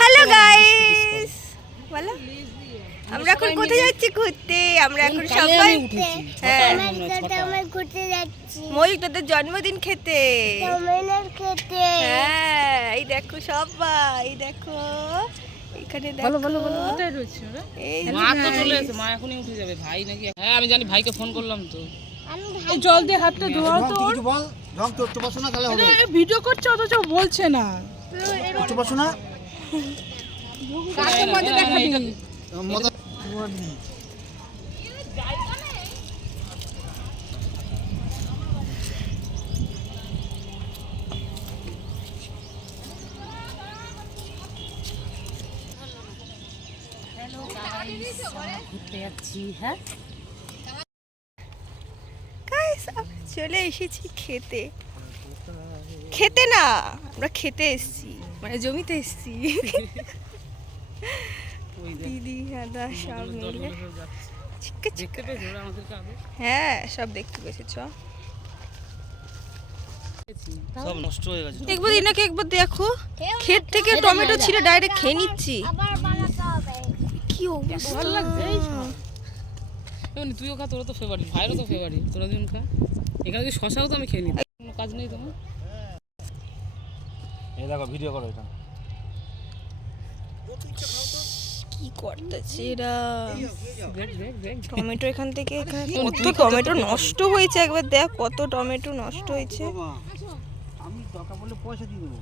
Hello guys, বলো আমরা এখন কোথায় যাচ্ছি ঘুরতে? আমরা এখন সবাই ঘুরতে যাচ্ছি ময়ূক দাদার জন্মদিন খেতে। হ্যাঁ, এই দেখো সবাই, এই দেখো এখানে দেখো। বলো কোথায় রয়েছে ওরা? মা তো চলে এসেছে, মা এখনই উঠে যাবে। ভাই নাকি? হ্যাঁ আমি জানি, ভাইকে ফোন করলাম তো। এই জল দিয়ে হাতটা ধোয়া তো। কিছু বল, রং তো বসো না তাহলে হবে। এই ভিডিও করছে অথচ বলছে না। কিছু বসো না। কাকে মজা দেখাবি? মজা ঘুরতে যাচ্ছি। হ্যাঁ গাইস, আমরা চলে এসেছি খেতে। খেতে না, আমরা খেতে এসেছি, মানে জমিতে এসেছি। দিদি দাদা সব মিলে। হ্যাঁ সব দেখতে পেয়েছি। চ সব নষ্ট হয়ে গেছে। একবার এনাকে একবার দেখো, ক্ষেত থেকে টমেটো ছিঁড়ে ডাইরেক্ট খেয়ে নিচ্ছি। কি অবস্থা, ভালো লাগছে। তুইও খা, তোরা তো ফেভারিট, ভাইরও তো ফেভারিট, তোরা দুজন খা। এখানে যে শশাও তো আমি খেয়ে নিই, কোনো কাজ নেই তোমার। এই দেখো ভিডিও করো এটা। কি করতেছে এরা? দেখ টমেটো এখান থেকে কত টমেটো নষ্ট হয়েছে, একবার দেখ কত টমেটো নষ্ট হয়েছে। আমি দরকার বলে পয়সা দিয়ে দেবো।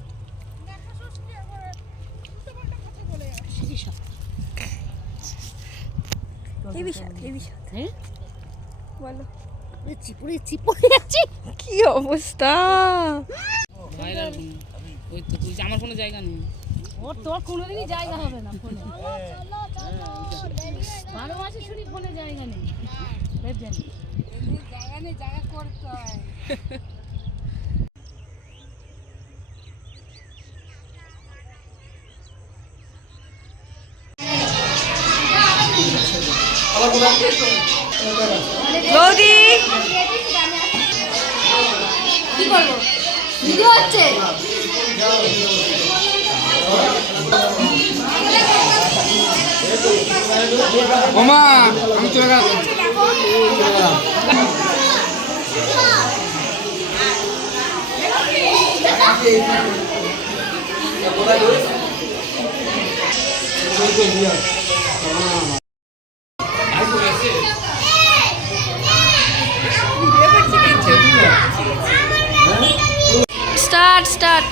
হ্যাঁ বলো, কি অবস্থা? ভাইরাল ওই তো, তুই আমার কোনো জায়গা নেই। ওর তোর কোনোদিনই জায়গা হবে না ফোনে। ভালোবাসি শুনি, ফোনে জায়গা নেই। জায়গা নেই, জায়গা করতে হয়। বৌদি কি করবো, ভিডিও হচ্ছে। ওমা আমি চলে গেলাম। Start start.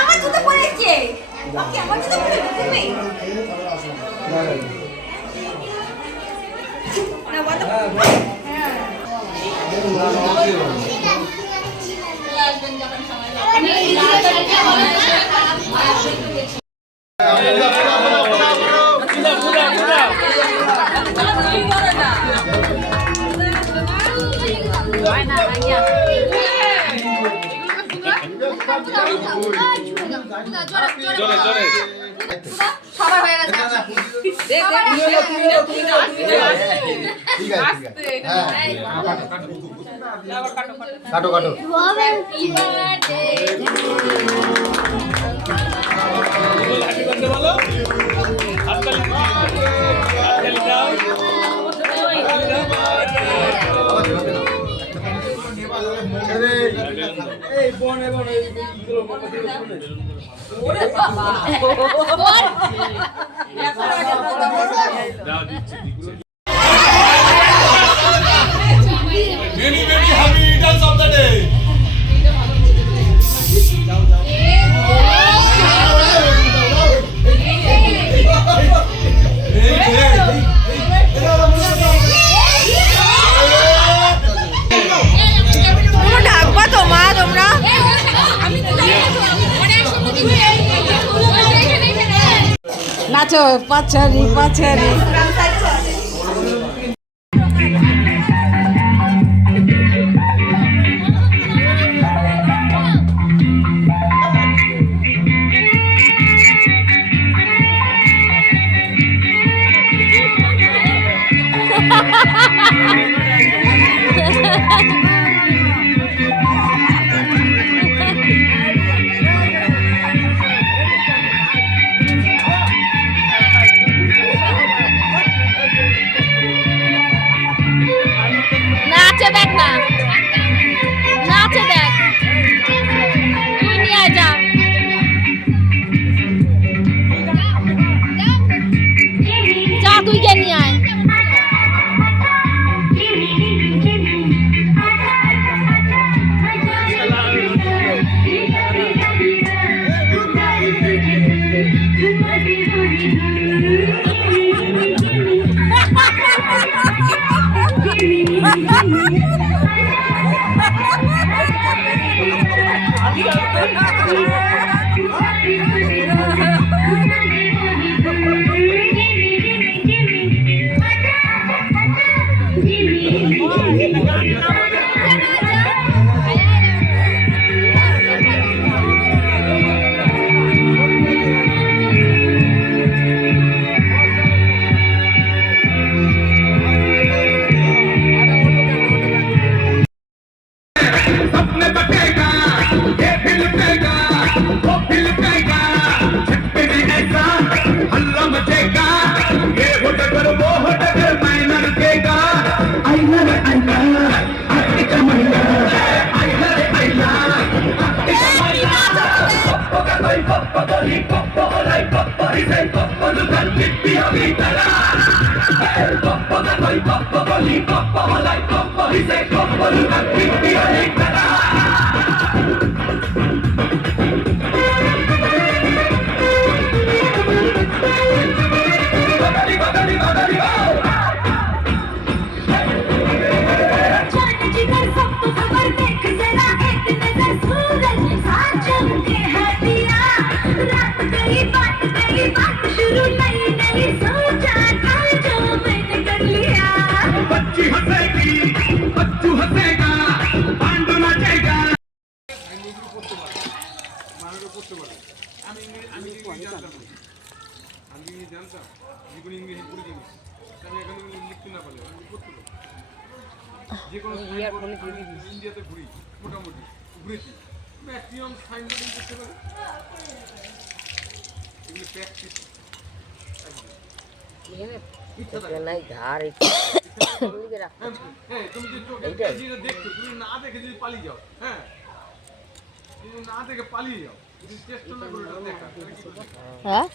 আমার জুতো পরেছে, ওকে আমার জুতো পরে তুমি না বলো। সবার হয়ে গেছে। কাটো কাটো। এই বন এবং এইগুলো ওরে বাবা Many happy returns of the day. ঢাকবা তো মা তোমরা? নাচো পাছারি পাছারি। নাচে দেখ না, নাচে দেখ, তুই নিয়ে আয় যা। যা তুই গিয়ে নিয়ে আয়। ইন্ডিয়াতে ঘুরি মোটামুটি ঘুরেছি ম্যাক্সিমাম সাইন বোর্ডিং করতে পারি এগুলো প্র্যাকটিস তুমি যে চোখে দেখছো তুমি না দেখে যদি পালিয়ে যাও, হ্যাঁ তুমি না দেখে পালিয়ে যাও, যদি চেষ্টা না করে ওটা দেখা হ্যাঁ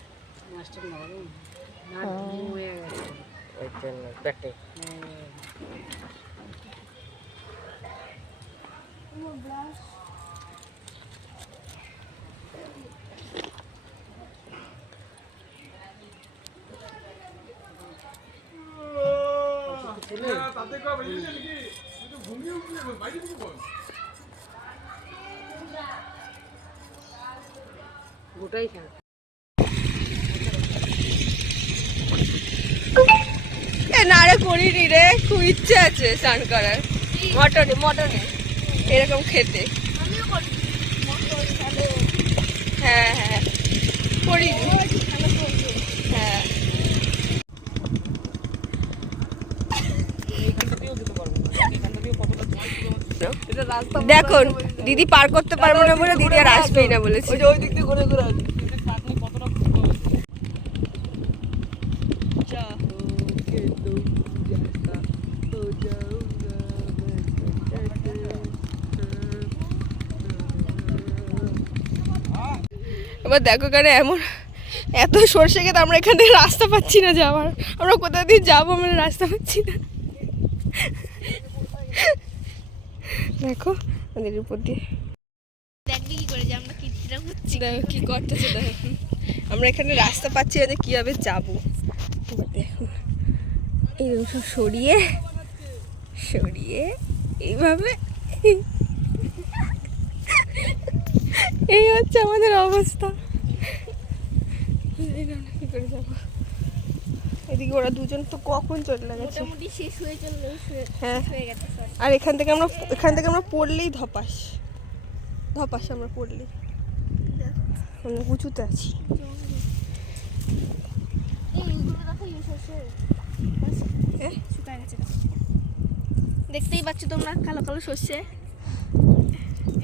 তাতে কবে বুঝলি নাকি তুই তো ঘুমিয়ে উঠলি বাইরে থেকে বল গোটাই খেলা। না রে করিনি রে, খুব ইচ্ছে আছে স্নান করার। মটনে মটনে এরকম খেতে। হ্যাঁ হ্যাঁ করিনি। হ্যাঁ দেখুন দিদি পার করতে পারবো না বলে দিদি আর আসবেই না বলেছে। ওই দিক দিয়ে ঘুরে ঘুরে আসবে। এবার দেখো কেন এমন এত সর্ষে খেতে আমরা এখান থেকে রাস্তা পাচ্ছি না যাওয়ার। আমরা কোথা দিয়ে যাবো, আমরা রাস্তা পাচ্ছি না। দেখো আমাদের উপর দিয়ে দেখবি কি করে যে আমরা কীর্তিটা করছি। দেখো কি করতেছে, দেখো আমরা এখানে রাস্তা পাচ্ছি না যে কীভাবে যাবো। দেখুন এইরকম সব সরিয়ে সরিয়ে এইভাবে এই হচ্ছে আমাদের অবস্থা। করে যাবো? এদিকে ওরা দুজন তো কখন চলে গেছে। মোটামুটি শেষ হয়ে হ্যাঁ হয়ে গেছে সরি আর এখান থেকে আমরা পড়লেই ধপাস আমরা পড়লেই আমরা উঁচুতে আছি। এইগুলো দেখো ইয়ে সর্ষে হ্যাঁ? শুকায় গেছে দেখো। দেখতেই পাচ্ছ তোমরা কালো কালো সর্ষে,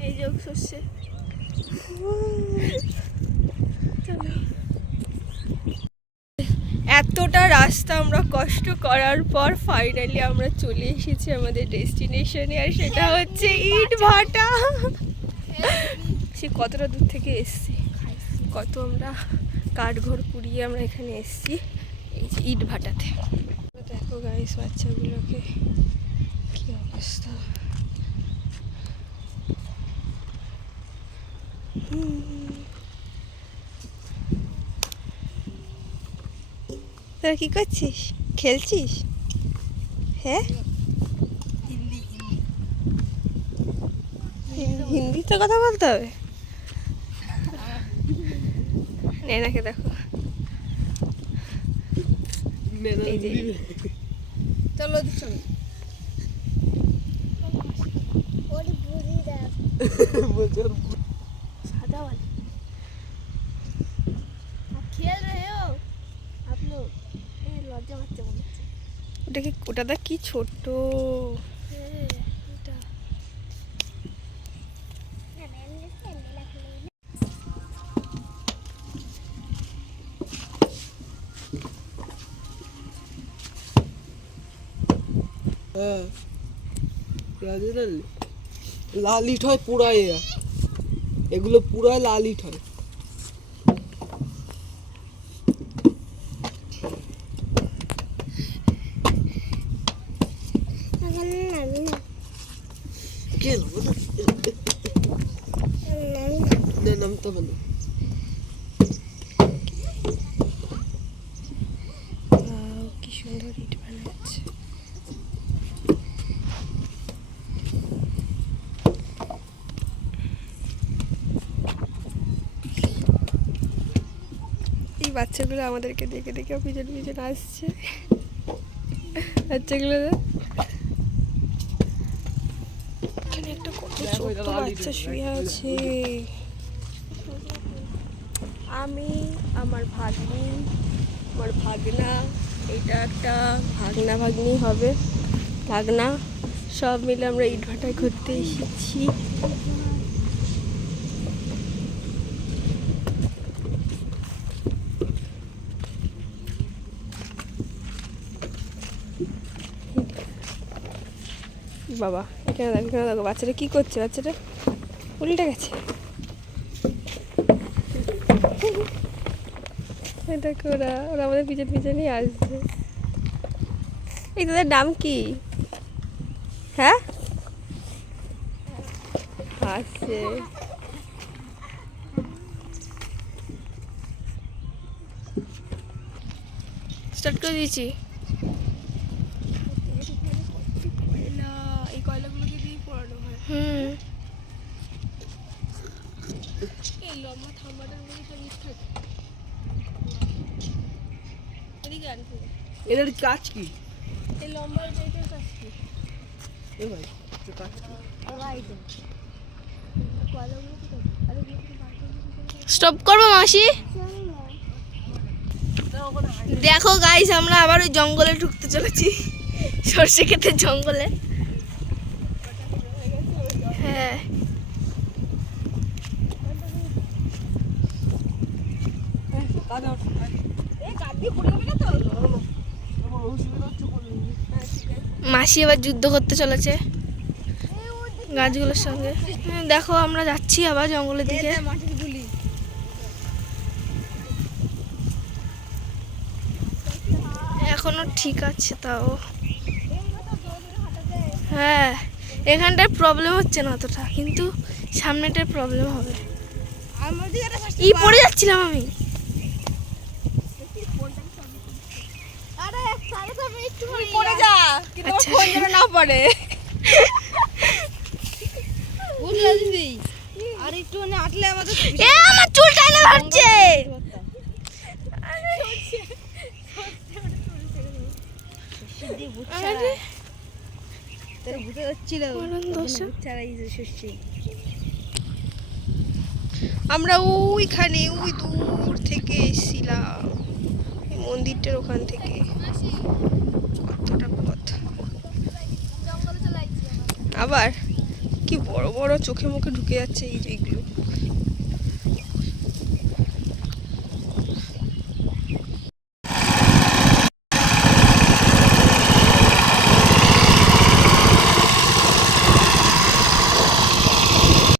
এই যে সর্ষে। এতটা রাস্তা আমরা কষ্ট করার পর ফাইনালি আমরা চলে এসেছি আমাদের ডেস্টিনেশনে, আর সেটা হচ্ছে ইট ভাটা। সে কতটা দূর থেকে এসেছি, কত আমরা কাঠঘর পুড়িয়ে আমরা এখানে এসেছি এই যে ইট ভাটাতে। দেখো গাইস বাচ্চাগুলোকে কি অবস্থা। তোরা কি করছিস? খেলছিস? হ্যাঁ হিন্দিতে কথা বলতে হবে। নেনাকে দেখো, এই যে চলো চলো सादा वाली आप खेल रहे हो आप लोग ए लज्जा बच्चे बोलছে ওটা কি ছোট। এটা হ্যাঁ লাল ইট হয় পুরাই, এগুলো পুরাই লাল ইট হয়। নামতে হবে না। কি সুন্দর ইট বানাচ্ছে। এই বাচ্চাগুলো আমাদেরকে দেখে দেখে পিছন পিছন আসছে। বাচ্চাগুলো এখানে একটা কত ছোট্ট বাচ্চা শুয়ে আছে। আমি, আমার ভাগ্নি, আমার ভাগনা, এইটা একটা ভাগনা ভাগ্নি হবে, ভাগনা, সব মিলে আমরা ইট ভাটায় ঘুরতে এসেছি। বাবা এখানে দেখো বাচ্চাটা কি করছে, বাচ্চাটা উল্টে গেছে। দেখো ওরা আমাদের পিছন পিছনই আসছে। এই তোদের নাম কি? হ্যাঁ আসছে। স্টার্ট করে দিয়েছি। এই কয়লাগুলোকে দিয়ে পোড়ানো হয়। এই লম্বা থাম্বাটার মধ্যে সব ইট থাকে। এদিকে আন পুরো। এদের কাজ কি? এই লম্বা এটার কাজ কি? এ ভাই কাজ কি? স্টপ করবো মাসি? দেখো গাইস আমরা আবার ওই জঙ্গলে ঢুকতে চলেছি, সর্ষে ক্ষেতের জঙ্গলে। হ্যাঁ মাসি এবার যুদ্ধ করতে চলেছে গাছগুলোর সঙ্গে। দেখো আমরা যাচ্ছি আবার জঙ্গলের দিকে। এখনো ঠিক আছে তাও। হ্যাঁ এখানটায় প্রবলেম হচ্ছে না অতটা, কিন্তু সামনেটার প্রবলেম হবে। ই পড়ে যাচ্ছিলাম আমি। আচ্ছা না পড়ে বুঝলা দিদি, আর একটু আটলে আমাদের আমার চুল টাইনে ধরছে। আরে তোর বুঝতে হচ্ছিল বলুন দোষা। ছাড়াই শস্যি আমরা ওইখানে ওই দূর থেকে এসেছিলাম এই মন্দিরটার ওখান থেকে কতটা পথ আবার কি বড় বড় চোখে মুখে ঢুকে যাচ্ছে এই যে